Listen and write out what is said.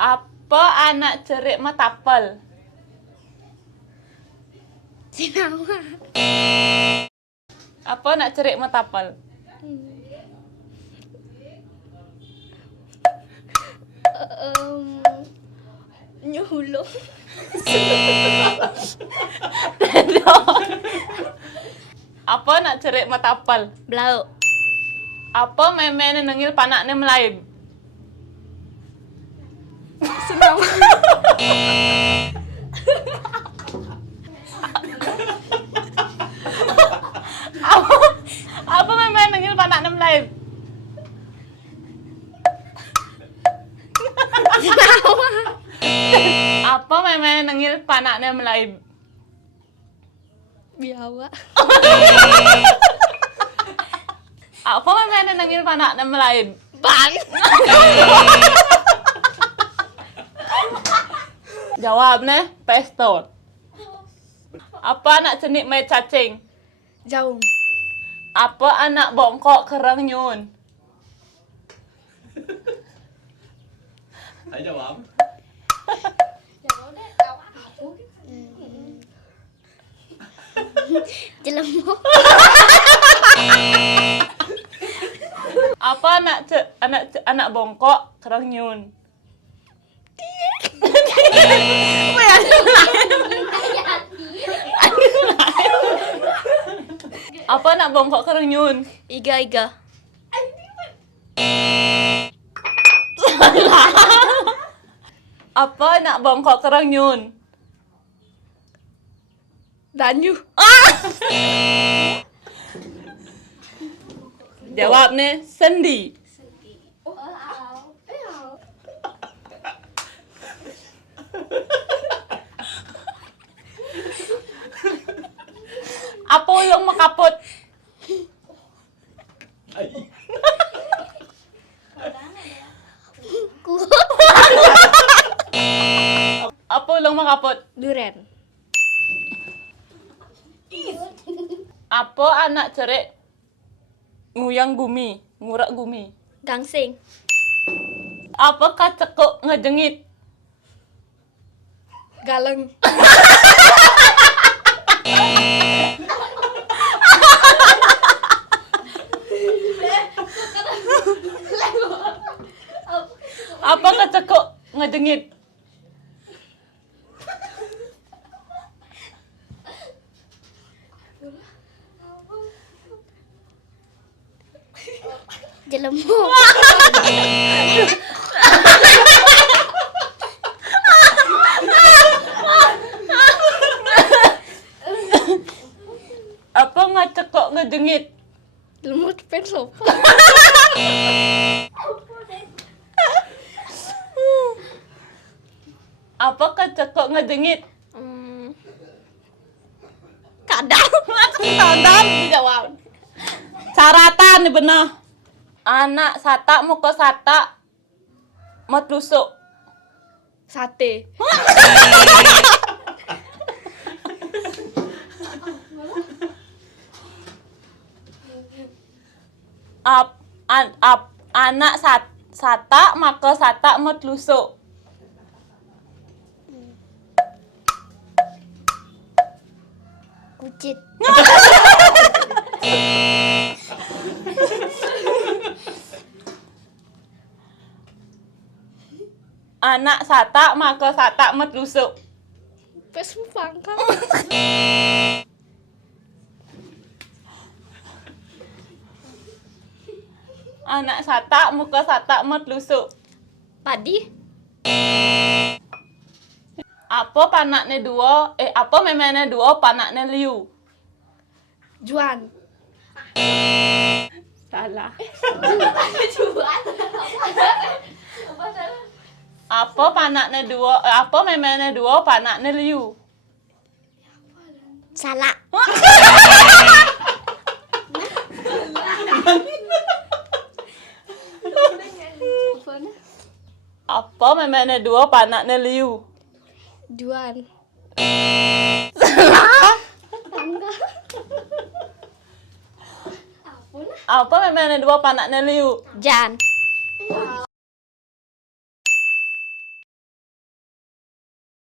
Apa anak cerik matapel? Sinawa. Apa anak cerik matapel? Nyuhulong. Apa anak cerik matapel? Blau. Apa memene nengil panakne melaib? Sinawa. Apa memene nengil panakne melaib? Sinawa. Apa memene nengil panakne melaib? Biawa. Apa memene nengil panakne melaib? Bang. Jawab nih, pesto. Apa anak cenik mai cacing? Jaung. Apa anak bongkok kerang nyun? Hãy jawab. Jelemu. Apa anak bongkok kerang nyun? Apa anak bongkok kerang nyun? Iga. Apa anak bongkok kerang nyun? Danyu. Jawab nih, sendi. Apa ulung makaput? Apa ulung makaput? Duren. Apa anak cerik nguyang gumi, ngurak gumi? Gangsing. Apa kacekuk ngejengit? Galeng. Apa kacekuk ngejengit? Jelemu. Apa ngacekuk ngejengit? Lemut pen sopa. Apa kacekuk ngejengit? Kadang. Kadang dijawab. Caratan nih bener. Anak sata muka sata mat lusuk. Sate. Anak sata maka sata mat lusuk. Kucit. Anak sata maka sata mat lusuk. Pes pangkal. Anak sata muka sata mat lusuk. Padi. Apa panakne dua? Apa memene dua panakne liu? Juan. Salah. Juan. Apa panakne dua? Apa memene dua panakne liu? Salah. Apa memene dua panakne liu? Juan. Apa memene dua panakne liu? Jan.